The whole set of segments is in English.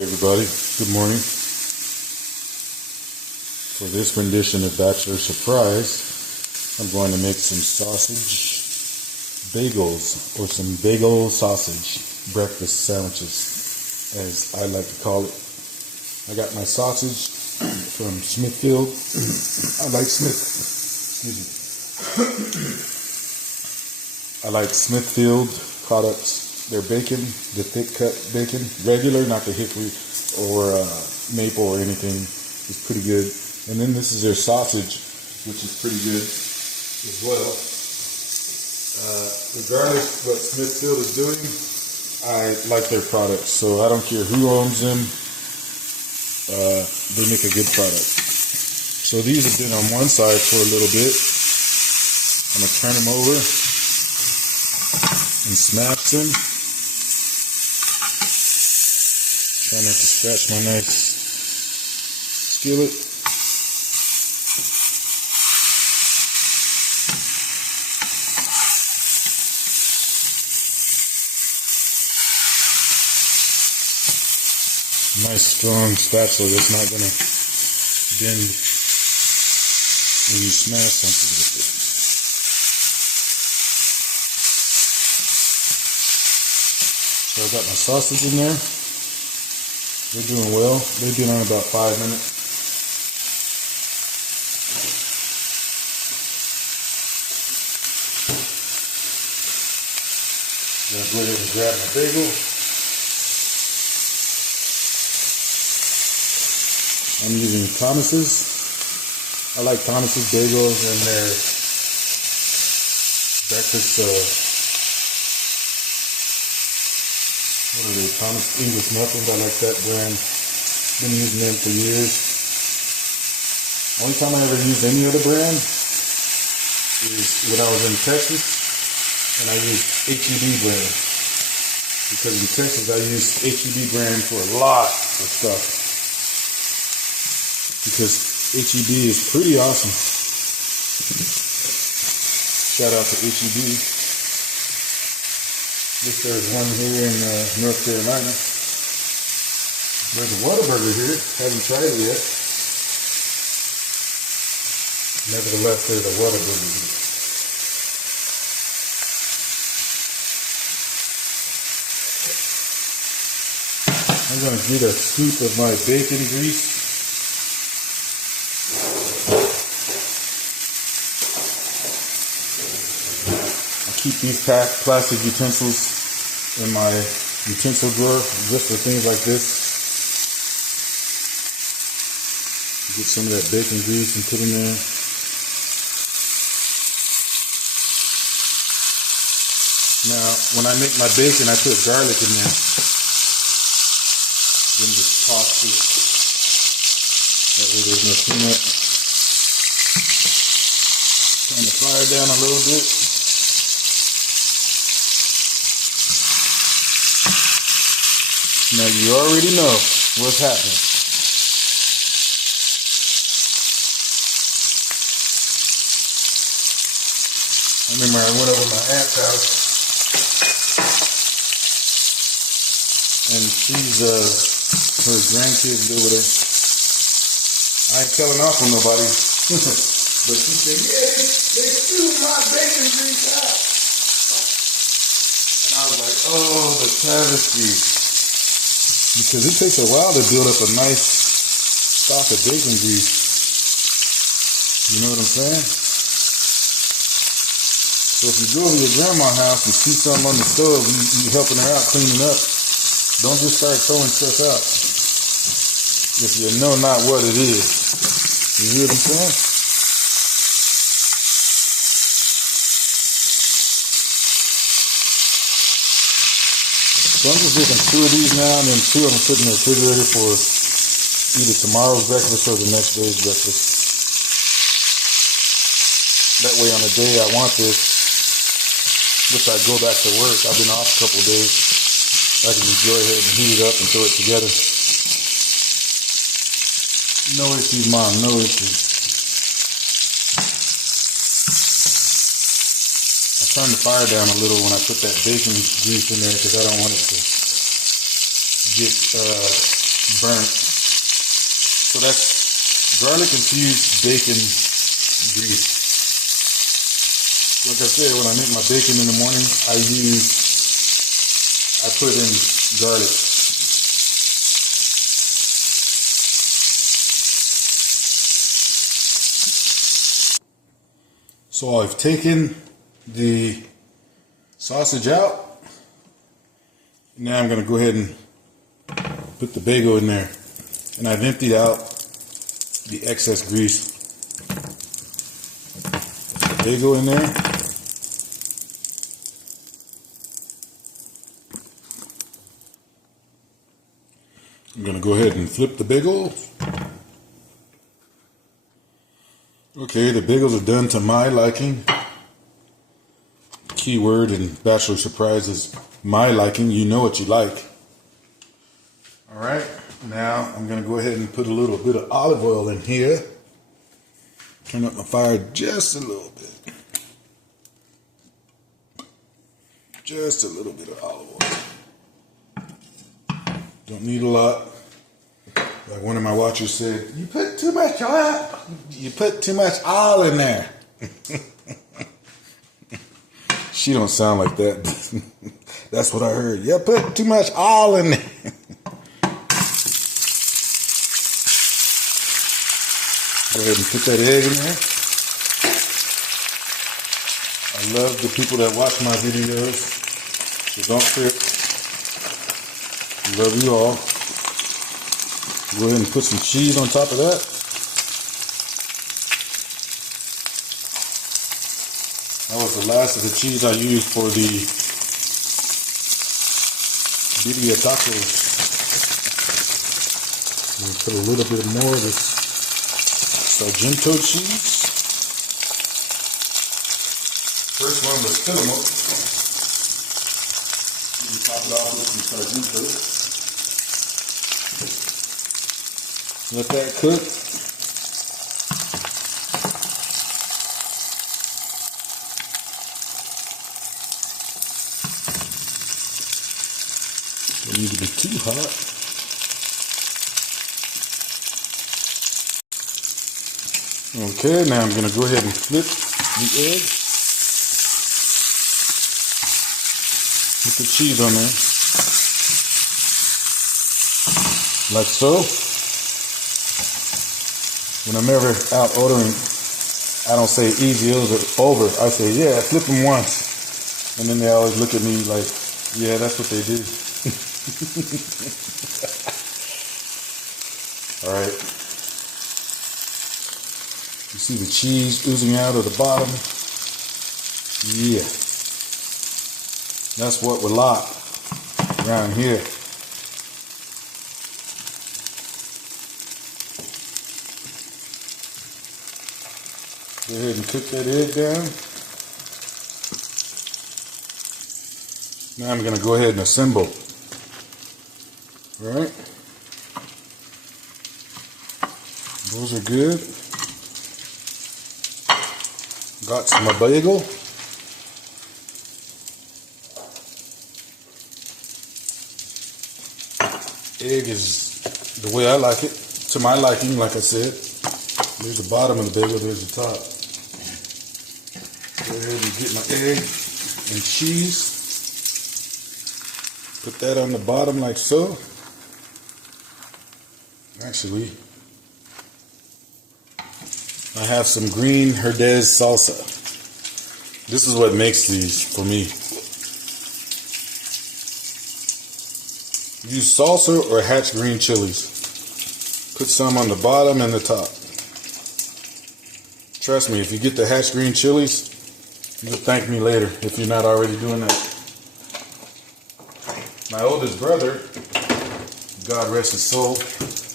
Everybody, good morning. For this rendition of Bachelor Surprise, I'm going to make some sausage bagels, or some bagel sausage breakfast sandwiches, as I like to call it. I got my sausage from Smithfield. I like Smithfield products. Their bacon, the thick cut bacon, regular, not the hickory or maple or anything, is pretty good. And then this is their sausage, which is pretty good as well. Regardless what Smithfield is doing, I like their products. So I don't care who owns them, they make a good product. So these have been on one side for a little bit. I'm going to turn them over and smash them. Try not to scratch my nice skillet. Nice strong spatula that's not going to bend when you smash something with it. So I got my sausage in there. They're doing well. They've been on about 5 minutes. Gonna go ahead and grab my bagel. I'm using Thomas's. I like Thomas's bagels and their breakfast. What are they? Thomas English muffins. I like that brand. Been using them for years. Only time I ever used any other brand is when I was in Texas, and I used HEB brand. Because in Texas I used HEB brand for a lot of stuff. Because HEB is pretty awesome. Shout out to HEB. Guess there's one here in North Carolina. There's a Whataburger here. Haven't tried it yet. Nevertheless, there's a Whataburger here. I'm going to get a scoop of my bacon grease. Keep these plastic utensils in my utensil drawer just for things like this. Get some of that bacon grease and put in there. Now, when I make my bacon, I put garlic in there. Then just toss this. That way there's no peanut. Turn the fire down a little bit. Now you already know what's happening. I remember I went over to my aunt's house, and she's her grandkids over there. I ain't telling off on nobody, but she said, "Yeah, they threw my bacon grease out," and I was like, "Oh, the travesty." Because it takes a while to build up a nice stock of bacon grease. You know what I'm saying? So if you go to your grandma's house and see something on the stove, you helping her out cleaning up, don't just start throwing stuff out if you know not what it is. You hear what I'm saying? So I'm just making 2 of these now, and then 2 I'm going to put in the refrigerator for either tomorrow's breakfast or the next day's breakfast. That way on the day I want this, which I go back to work, I've been off a couple of days, I can just go ahead and heat it up and throw it together. No issues, Mom, no issues. Turn the fire down a little when I put that bacon grease in there because I don't want it to get So that's garlic infused bacon grease. Like I said, when I make my bacon in the morning, I put in garlic. So I've taken the sausage out. Now I'm going to go ahead and put the bagel in there. And I've emptied out the excess grease. Put the bagel in there. I'm going to go ahead and flip the bagel. Okay, the bagels are done to my liking. Key word in Bachelor Surprise is my liking. You know what you like. Alright, now I'm going to go ahead and put a little bit of olive oil in here. Turn up my fire just a little bit. Just a little bit of olive oil. Don't need a lot. Like one of my watchers said, you put too much oil. You put too much oil in there. She don't sound like that. That's what I heard. You put too much oil in there. Go ahead and put that egg in there. I love the people that watch my videos, so don't trip. Love you all. Go ahead and put some cheese on top of that. That was the last of the cheese I used for the birria tacos. I'm going to put a little bit more of this Sargento cheese. First one was Tillamook. You can top it off with some Sargento. Let that cook. Don't need to be too hot. Okay, now I'm going to go ahead and flip the egg. Put the cheese on there. Like so. When I'm ever out ordering, I don't say easy over. I say, yeah, flip them once. And then they always look at me like, yeah, that's what they do. All right. You see the cheese oozing out of the bottom? Yeah. That's what we like around here. Go ahead and cook that egg down. Now I'm going to go ahead and assemble. All right. Those are good. Got some bagel. Egg is the way I like it. To my liking, like I said. There's the bottom of the bagel, there's the top. Go ahead and get my egg and cheese. Put that on the bottom like so. Actually, I have some green Herdez salsa. This is what makes these for me. Use salsa or hatch green chilies. Put some on the bottom and the top. Trust me, if you get the hatch green chilies, you'll thank me later if you're not already doing that. My oldest brother, God rest his soul,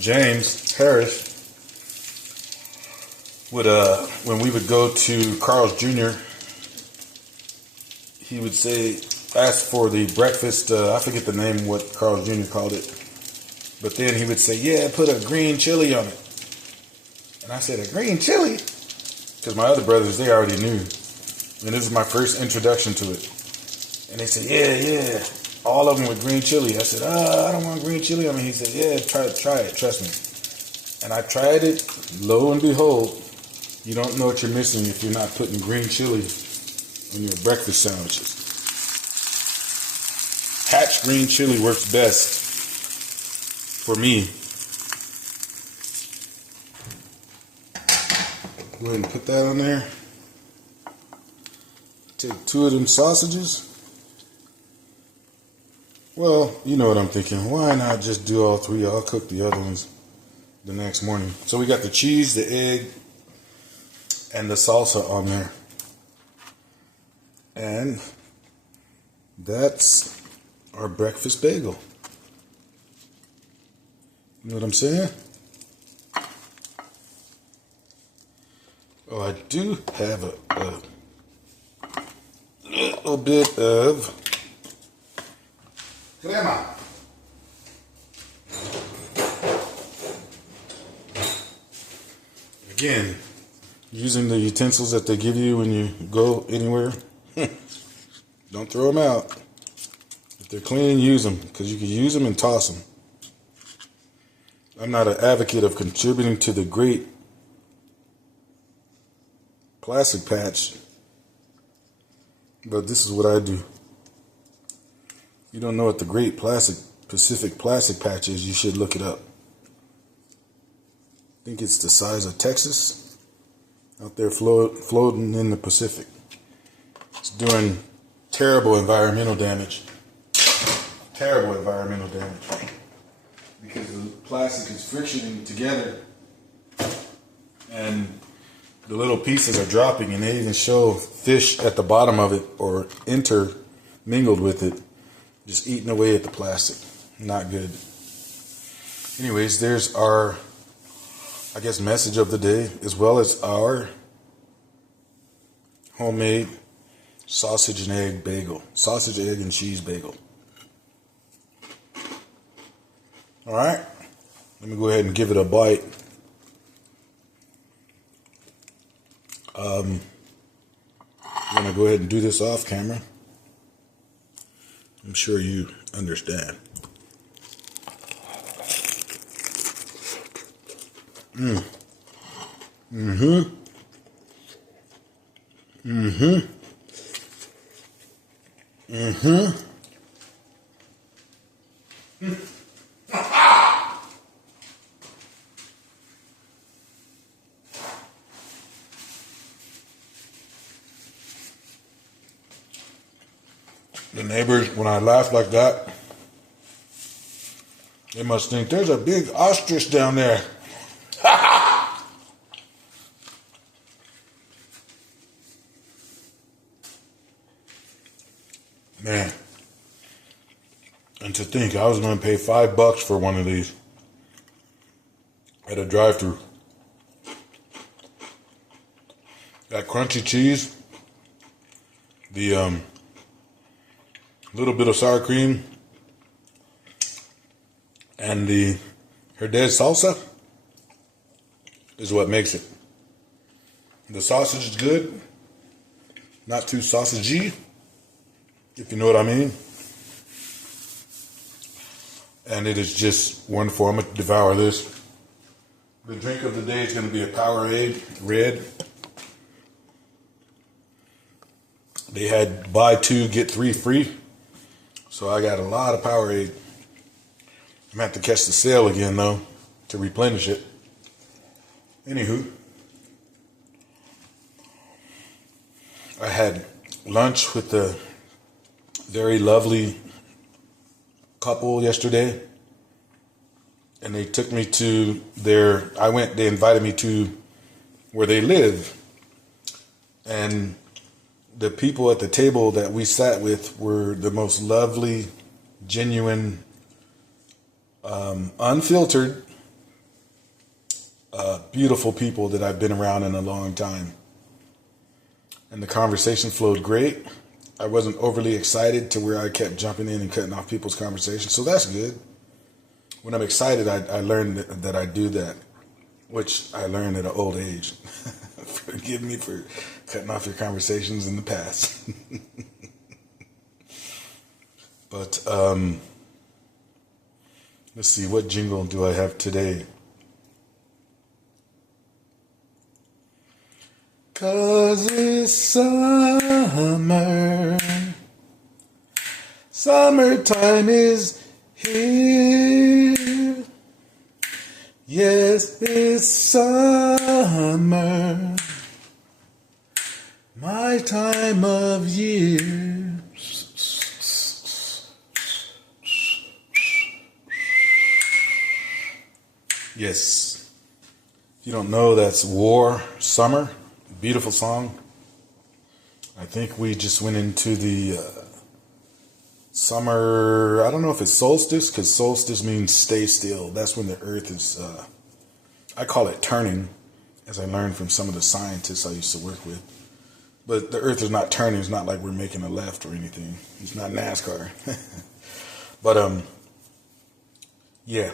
James Harris, would when we would go to Carl's Jr., he would say, ask for the breakfast, I forget the name what Carl's Jr. called it, but then he would say, yeah, put a green chili on it. And I said, a green chili? Because my other brothers, they already knew. And this is my first introduction to it. And they said, yeah, all of them with green chili. I said, I don't want green chili. I mean, he said, yeah, try it, trust me. And I tried it. Lo and behold, you don't know what you're missing if you're not putting green chili on your breakfast sandwiches. Hatch green chili works best for me. Go ahead and put that on there. Take 2 of them sausages. Well, you know what I'm thinking. Why not just do all 3? I'll cook the other ones the next morning. So we got the cheese, the egg, and the salsa on there. And that's our breakfast bagel. You know what I'm saying? Oh, I do have a little bit of crema. Again, using the utensils that they give you when you go anywhere. Don't throw them out. If they're clean, use them, because you can use them and toss them. I'm not an advocate of contributing to the great plastic patch, but this is what I do. If you don't know what the great Pacific plastic patch is, you should look it up. I think it's the size of Texas out there floating in the Pacific. It's doing terrible environmental damage. Terrible environmental damage. Because the plastic is frictioning together and the little pieces are dropping, and they even show fish at the bottom of it or intermingled with it, just eating away at the plastic. Not good. Anyways, there's our, I guess, message of the day, as well as our homemade sausage and egg bagel. Sausage, egg, and cheese bagel. Alright, let me go ahead and give it a bite. I'm going to go ahead and do this off camera. I'm sure you understand. The neighbors, when I laugh like that, they must think there's a big ostrich down there. Man, and to think I was going to pay $5 for one of these at a drive-thru. That crunchy cheese, the little bit of sour cream, and the Herdez salsa is what makes it. The sausage is good, not too sausagey, if you know what I mean. And it is just wonderful. I'm going to devour this. The drink of the day is going to be a Powerade Red. They had buy 2, get 3 free. So I got a lot of Powerade. I'm going to have to catch the sale again, though, to replenish it. Anywho, I had lunch with the very lovely couple yesterday, and they took me to they invited me to where they live, and the people at the table that we sat with were the most lovely, genuine, unfiltered, beautiful people that I've been around in a long time. And the conversation flowed great. I wasn't overly excited to where I kept jumping in and cutting off people's conversation, so that's good. When I'm excited, I learned that I do that, which I learned at an old age. Forgive me for cutting off your conversations in the past. But let's see, what jingle do I have today? 'Cause it's summer. Summertime is here. Yes, it's summer. My time of year. Yes. If you don't know, that's War, Summer. Beautiful song. I think we just went into the summer. I don't know if it's solstice, because solstice means stay still. That's when the earth is, I call it turning, as I learned from some of the scientists I used to work with. But the earth is not turning. It's not like we're making a left or anything. It's not NASCAR. But, yeah.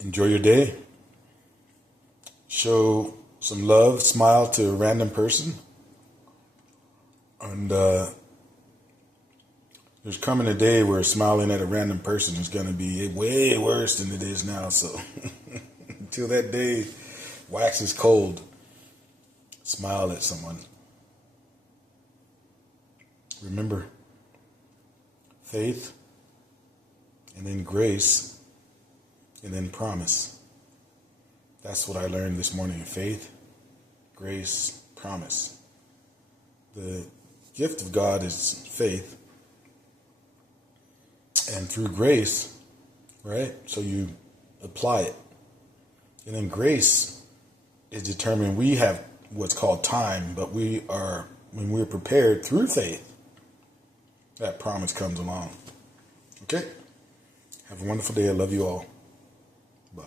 Enjoy your day. Show some love, smile to a random person. And there's coming a day where smiling at a random person is going to be way worse than it is now. So until that day waxes cold, smile at someone. Remember, faith, and then grace, and then promise. That's what I learned this morning. Faith, grace, promise. The gift of God is faith. And through grace, right? So you apply it. And then grace is determined. We have what's called time, but when we're prepared through faith, that promise comes along. Okay? Have a wonderful day. I love you all. Bye.